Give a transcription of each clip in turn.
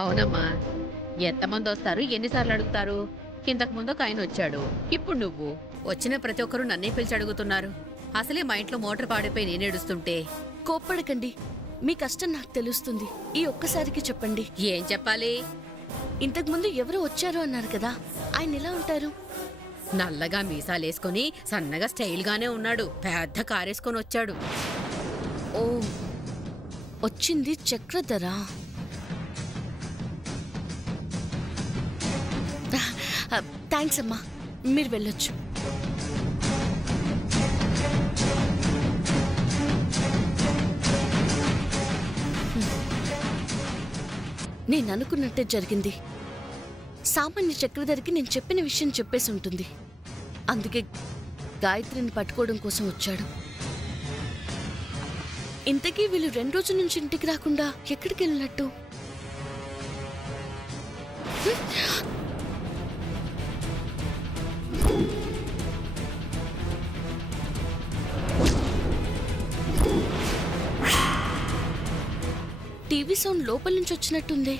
అవునమ్మా. ఎంతమంది వస్తారు, ఎన్నిసార్లు అడుగుతారు? ఇంతకు ముందు ఒక ఆయన వచ్చాడు, ఇప్పుడు నువ్వు. వచ్చిన ప్రతి ఒక్కరూ నన్నే పిలిచి అడుగుతున్నారు. అసలే మా ఇంట్లో మోటార్ పాడిపోయి నేనేడుస్తుంటే. కోప్పడకండి, మీ కష్టం నాకు తెలుస్తుంది. ఈ ఒక్కసారికి చెప్పండి. ఏం చెప్పాలి? ఇంతకుముందు ఎవరో వచ్చారు అన్నారు కదా, ఆయన ఎలా ఉంటారు? నల్లగా మీసాలేసుకొని సన్నగా స్టైల్ గానే ఉన్నాడు. పెద్ద కారేసుకొని వచ్చాడు. ఓ, వచ్చింది చక్రధర. థ్యాంక్స్ అమ్మా, మీరు వెళ్ళొచ్చు. నేను అనుకున్నట్టే జరిగింది. సామాన్య చక్రధరికి నేను చెప్పిన విషయం చెప్పేసి ఉంటుంది. అందుకే గాయత్రిని పట్టుకోవడం కోసం వచ్చాడు. ఇంతకీ వీళ్ళు 2 రోజుల నుంచి ఇంటికి రాకుండా ఎక్కడికి వెళ్ళినట్టు? టీవీ సౌండ్ లోపల నుంచి వచ్చినట్టుంది.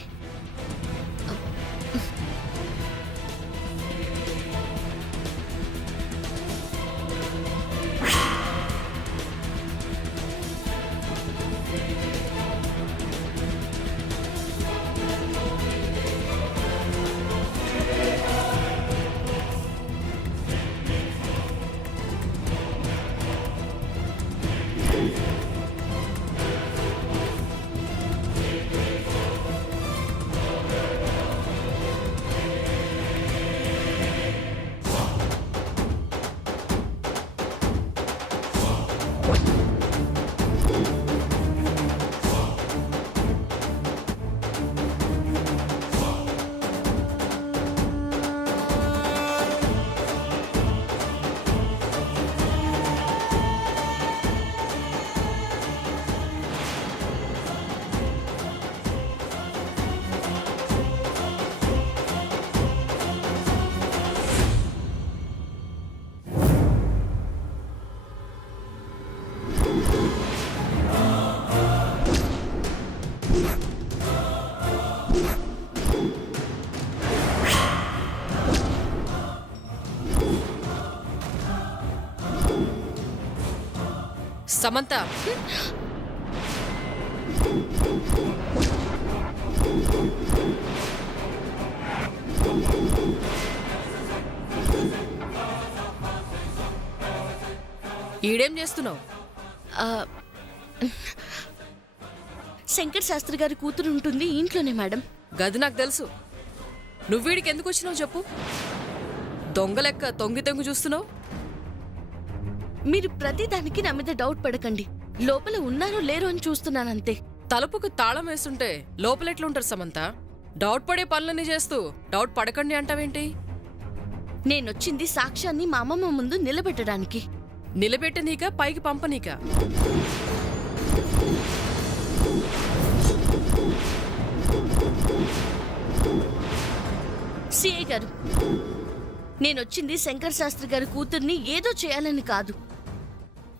సమంత, ఈడేం చేస్తున్నావు? శంకర్ శాస్త్రి గారి కూతురు ఉంటుంది ఇంట్లోనే మేడం. గది నాకు తెలుసు. నువ్వీడికి ఎందుకు వచ్చినావు చెప్పు. దొంగ లెక్క తొంగి తొంగి చూస్తున్నావు. మీరు ప్రతిదానికి నా మీద డౌట్ పడకండి. లోపల ఉన్నారో లేరో అని చూస్తున్నానంతే. తలుపుకు తాళం వేస్తుంటే లోపలెట్లుంటారు సమంత? డౌట్ పడే పనులన్నీ చేస్తూ డౌట్ పడకండి అంటావేంటి? నేనొచ్చింది సాక్ష్యాన్ని మా అమ్మమ్మ ముందు నిలబెట్టడానికి. నిలబెట్టనీక, పైకి పంపనీక? సిఐ గారు, నేనొచ్చింది శంకర్ శాస్త్రి గారి కూతుర్ని ఏదో చేయాలని కాదు.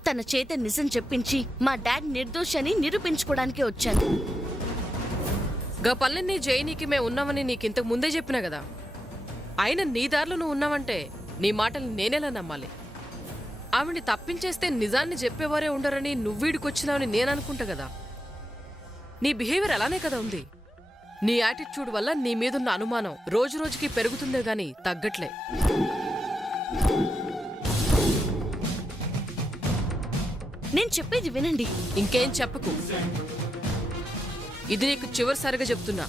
తన చేత నిజం చెప్పించి మా డాడ్ నిర్దోషి అని నిరూపించుకోవడానికే వచ్చాను. గా పనులన్నీ జైనీకి మేము ఉన్నామని నీకింతకు ముందే చెప్పినా కదా. అయినా నీ దారిలో నువ్వు ఉన్నావంటే నీ మాటలు నేనెలా నమ్మాలి? ఆవిడ్ని తప్పించేస్తే నిజాన్ని చెప్పేవారే ఉండరని నువ్వీడికొచ్చినావని నేననుకుంటా కదా. నీ బిహేవియర్ అలానే కదా ఉంది. నీ యాటిట్యూడ్ వల్ల నీ మీదున్న అనుమానం రోజు రోజుకి పెరుగుతుందే గాని తగ్గట్లే. నేను చెప్పేది వినండి. ఇంకేం చెప్పకు. ఇది నీకు చివరిసారిగా చెప్తున్నా.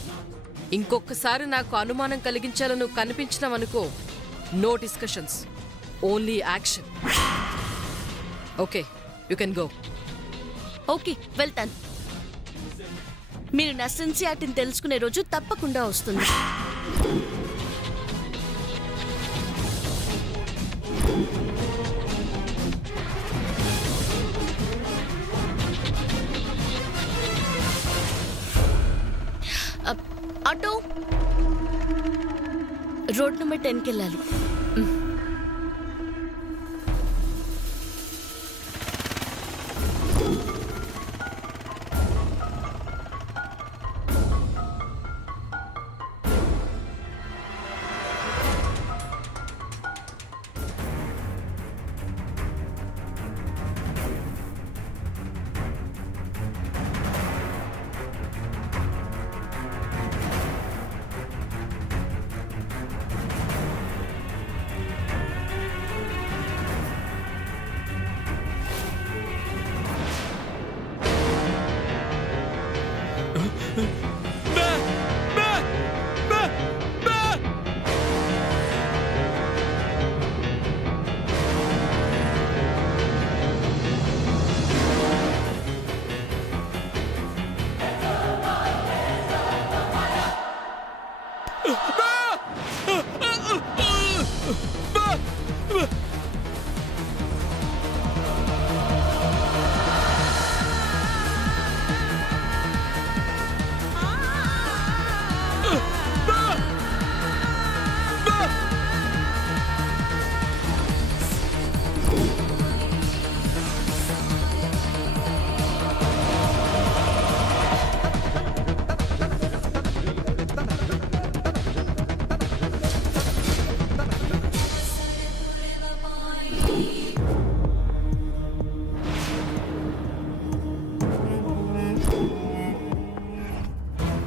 ఇంకొకసారి నాకు అనుమానం కలిగించాలని నువ్వు కనిపించినావనుకో, no discussions, only action. Okay, you can go. Okay, వెళ్తాను. మీరు నా సిన్సియారిటీని తెలుసుకునే రోజు తప్పకుండా వస్తుంది. ఆటో రోడ్ నెంబర్ 10కి వెళ్ళాలి.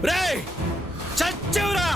రేయ్ చచ్చెవరా?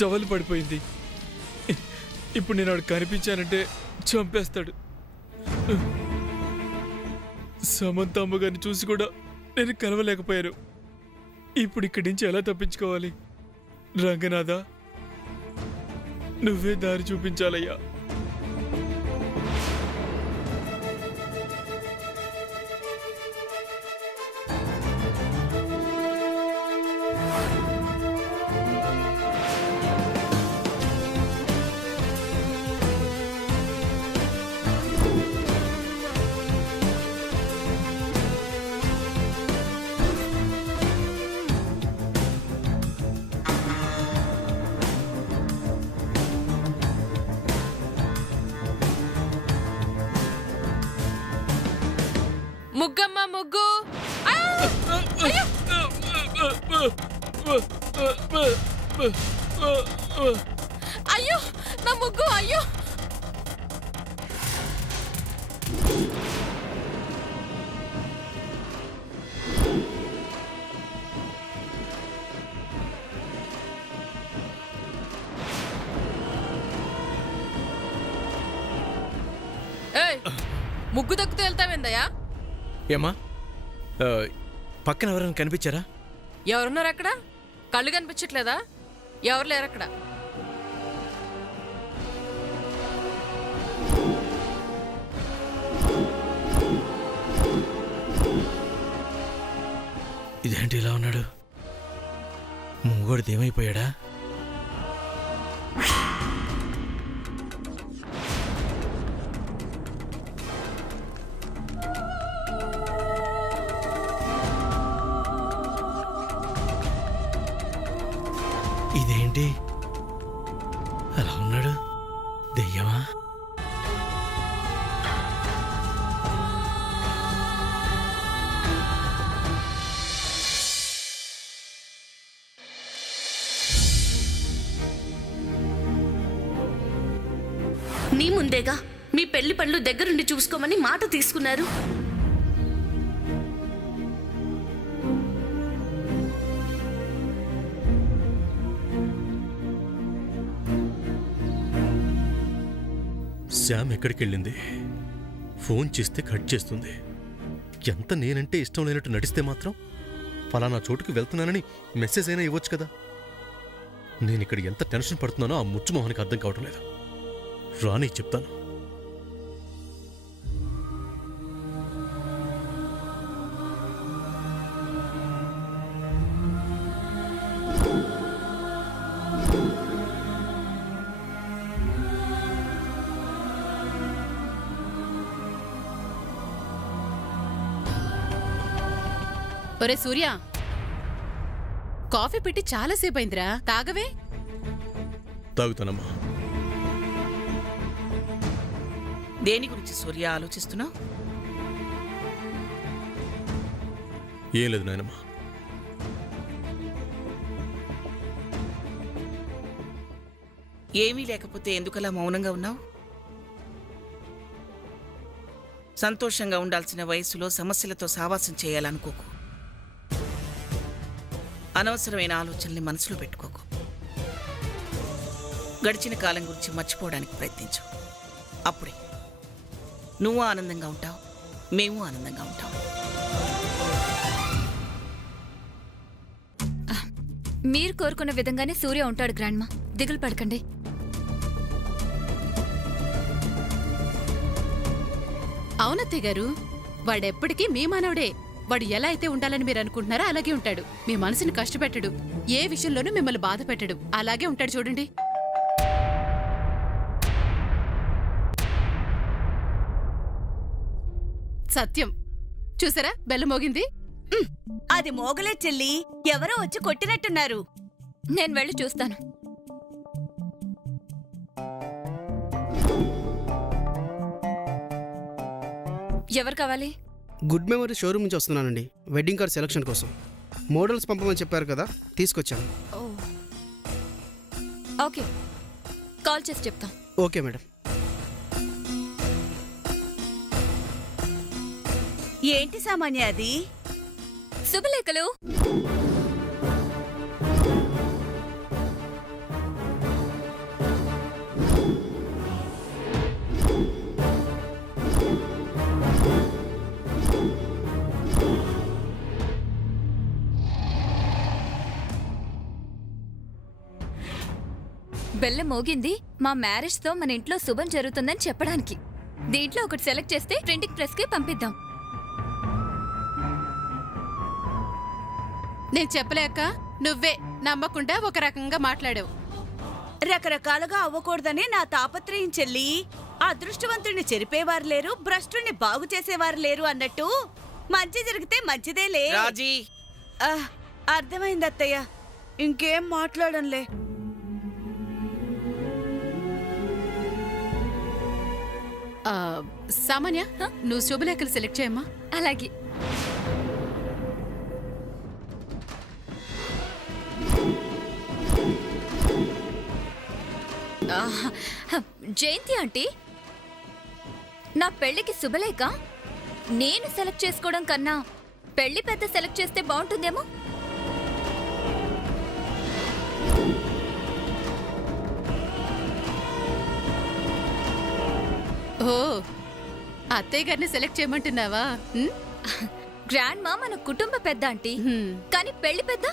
టవల్ పడిపోయింది. ఇప్పుడు నేను వాడు కనిపించానంటే చంపేస్తాడు. సమంత అమ్మగారిని చూసి కూడా నేను కలవలేకపోయాను. ఇప్పుడు ఇక్కడి నుంచి ఎలా తప్పించుకోవాలి? రంగనాథ, నువ్వే దారి చూపించాలయ్యా. ముగ్గమ్మ ముగ్గు. ఆ! అయ్యో! అయ్యో నా ముగ్గు. అయ్యో ఏయ్, ముగ్గు దక్కుతూ వెళ్తావేందయ్యా? ఏమ్మా, పక్కన ఎవరైనా కనిపించారా? ఎవరున్నారు అక్కడ? కళ్ళు కనిపించట్లేదా? ఎవరు లేరు అక్కడ. ఇదేంటి ఇలా ఉన్నాడు? మూగోడిది ఏమైపోయాడా? ఇదేంటి అలా ఉన్నాడు? దెయ్యమా? నీ ముందేగా మీ పెళ్లి పనులు దగ్గరుండి చూసుకోమని మాట తీసుకున్నారు. శ్యామ్ ఎక్కడికి వెళ్ళింది? ఫోన్ చేస్తే కట్ చేస్తుంది. ఎంత నేనంటే ఇష్టం లేనట్టు నడిస్తే మాత్రం ఫలానా చోటుకి వెళ్తున్నానని మెసేజ్ అయినా ఇవ్వచ్చు కదా. నేను ఇక్కడ ఎంత టెన్షన్ పడుతున్నానో ఆ ముచ్చుమోహన్కి అర్థం కావటం లేదు. రాని చెప్తాను. ఒరే సూర్య, కాఫీ పెట్టి చాలాసేపు అయిందిరా, తాగవే. తాగుతానమ్మా. దేని గురించి సూర్య ఆలోచిస్తున్నావు? ఏం లేదు నాయనమ్మా. ఏమీ లేకపోతే ఎందుకలా మౌనంగా ఉన్నావు? సంతోషంగా ఉండాల్సిన వయసులో సమస్యలతో సావాసం చేయాలనుకోకు. అనవసరమైన ఆలోచనల్ని మనసులో పెట్టుకోకు. గడిచిన కాలం గురించి మర్చిపోవడానికి ప్రయత్నించు. అప్పుడే నువ్వు ఆనందంగా ఉంటావు, మేము ఆనందంగా ఉంటాం. మీరు కోరుకున్న విధంగానే సూర్య ఉంటాడు గ్రాండ్మా, దిగులు పడకండి. అవునత్తయ్య గారు, వాడెప్పటికీ మీ మానవుడే. వాడు ఎలా అయితే ఉండాలని మీరు అనుకుంటున్నారో అలాగే ఉంటాడు. మీ మనసుని కష్టపెట్టడు, ఏ విషయంలోనూ మిమ్మల్ని బాధ పెట్టడు. అలాగే ఉంటాడు చూడండి. సత్యం, చూసారా బెల్ల మోగింది? అది మోగలే చెల్లి, ఎవరో వచ్చి కొట్టినట్టున్నారు. నేను వెళ్ళి చూస్తాను. ఎవరు కావాలి? గుడ్ మెమరీ షోరూమ్ నుంచి వస్తున్నానండి. వెడ్డింగ్ కార్ సెలక్షన్ కోసం మోడల్స్ పంపమని చెప్పారు కదా, తీసుకొచ్చాను. ఓకే, కాల్ చేసి చెప్తాం. Okay madam. ఏంటి సామాన్య అది? శుభలేఖలు. బెల్ల మోగింది మా మ్యారేజ్ తో మన ఇంట్లో శుభం జరుగుతుందని చెప్పడానికి. దీంట్లో ఒకటి సెలెక్ట్ చేస్తే ప్రింటింగ్ ప్రెస్ కి పంపిద్దాం. నేను చెప్పలేక నువ్వే నమ్మకుండా ఒక రకంగా మాట్లాడావు. రకరకాలుగా అవ్వకూడదని నా తాపత్రయం చెల్లి. అదృష్టవంతుడిని చెరిపేవారు లేరు, భ్రష్టుణ్ణి బాగు చేసేవారు లేరు అన్నట్టు మంచి జరిగితే మంచిదేలే. రాజీ, అర్థమైంది అత్తయ్య, ఇంకేం మాట్లాడంలే. సామాన్య, నువ్వు శుభలేఖలు సెలెక్ట్ చేయమ్మా. అలాగే. జయంతి ఆంటీ, నా పెళ్లికి శుభలేఖ నేను సెలెక్ట్ చేసుకోవడం కన్నా పెళ్లి పెద్ద సెలెక్ట్ చేస్తే బాగుంటుందేమో. ఓ, అత్తయ్య గారిని సెలెక్ట్ చేయమంటున్నావా? గ్రాండ్ మా మన కుటుంబ పెద్ద ఆంటీ, కానీ పెళ్లి పెద్ద.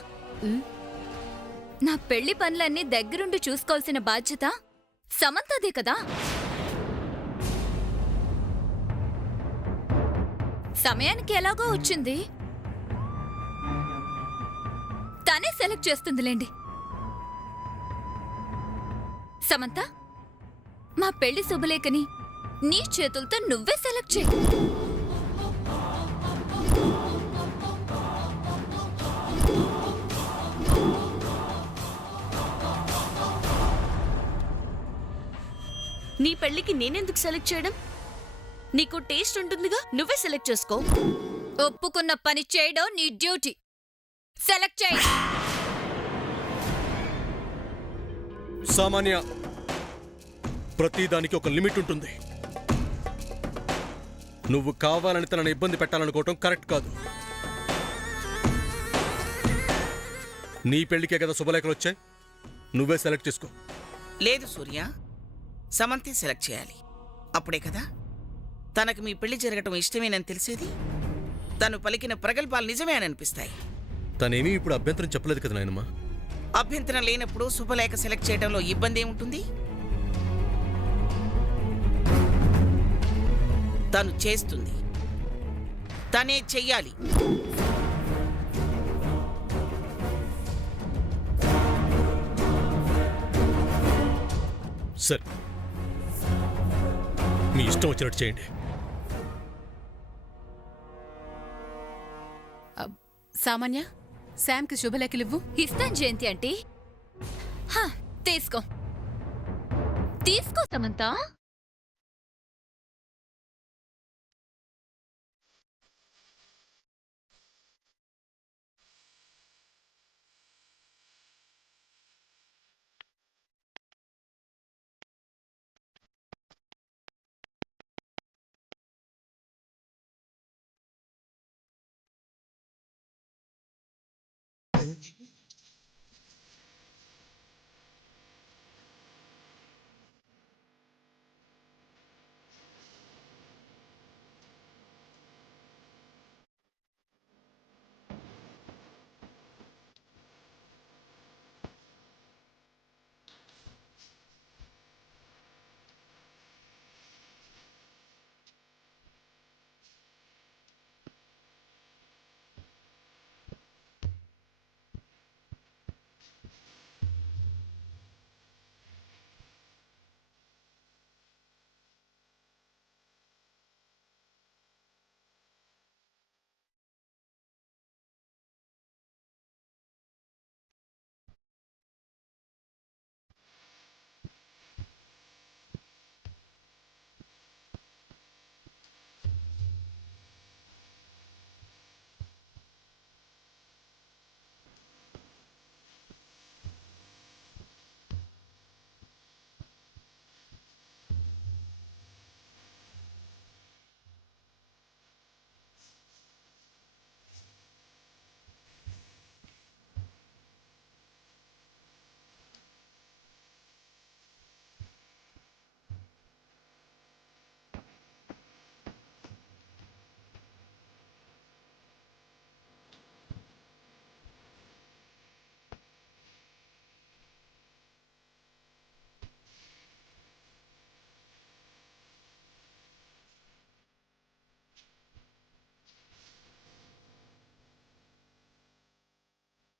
నా పెళ్లి పనులన్నీ దగ్గరుండి చూసుకోవాల్సిన బాధ్యత సమంతదే కదా. సమయానికి ఎలాగో వచ్చింది, తనే సెలెక్ట్ చేస్తుందిలేండి. సమంత, మా పెళ్లి శుభలేఖని నీ చేతులతో నువ్వే సెలెక్ట్ చేయి. నీ పెళ్లికి నేనెందుకు సెలెక్ట్ చేయడం? నీకు టేస్ట్ ఉంటుందిగా, నువ్వే సెలెక్ట్ చేసుకో. ఒప్పుకున్న పని చేయడం నీ డ్యూటీ. సెలెక్ట్ చేయి. సామాన్య, ప్రతిదానికి ఒక లిమిట్ ఉంటుంది. నువ్వు కావాలని తనని ఇబ్బంది పెట్టాలనుకోవటం కరెక్ట్ కాదు. నీ పెళ్లికే కదా శుభలేఖలు వచ్చాయి, నువ్వే సెలెక్ట్ చేసుకో. లేదు సూర్య, సమంతే సెలెక్ట్ చేయాలి. అప్పుడే కదా తనకు మీ పెళ్లి జరగటం ఇష్టమేనని తెలిసేది. తను పలికిన ప్రగల్భాలు నిజమే అని అనిపిస్తాయి. తనేమీ ఇప్పుడు అభ్యంతరం చెప్పలేదు కదా నాయనమ్మా. అభ్యంతరం లేనప్పుడు శుభలేఖ సెలెక్ట్ చేయడంలో ఇబ్బంది ఏముంటుంది? తను చేస్తుంది, తనే చెయ్యాలి. సరే, మీ ఇష్టం వచ్చినట్టు చేయండి. సామాన్య, శామ్కి శుభలేఖలివ్వు. ఇస్తాను జయంతి ఆంటీ. తీసుకో తీసుకో సమంత.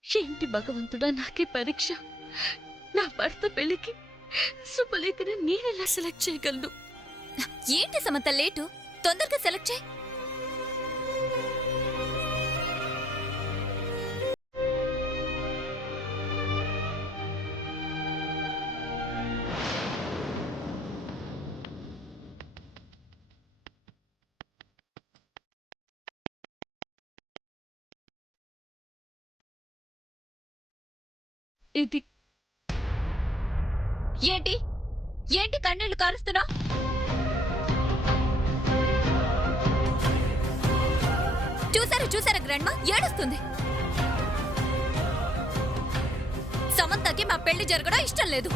ఏంటి భగవంతుడా నాకే పరీక్ష? నా భర్త పెళ్లికి శుభలేఖను నేనెలా సెలెక్ట్ చేయగలను? ఏంటి సమంత లేటు? తొందరగా సెలెక్ట్ చేయి. ఇది ఏంటి ఏంటి కన్నీళ్లు కారుస్తున్నా? చూసారా గ్రాండ్మా ఏడుస్తుంది. సమంతకి మా పెళ్లి జరగడం ఇష్టం లేదు.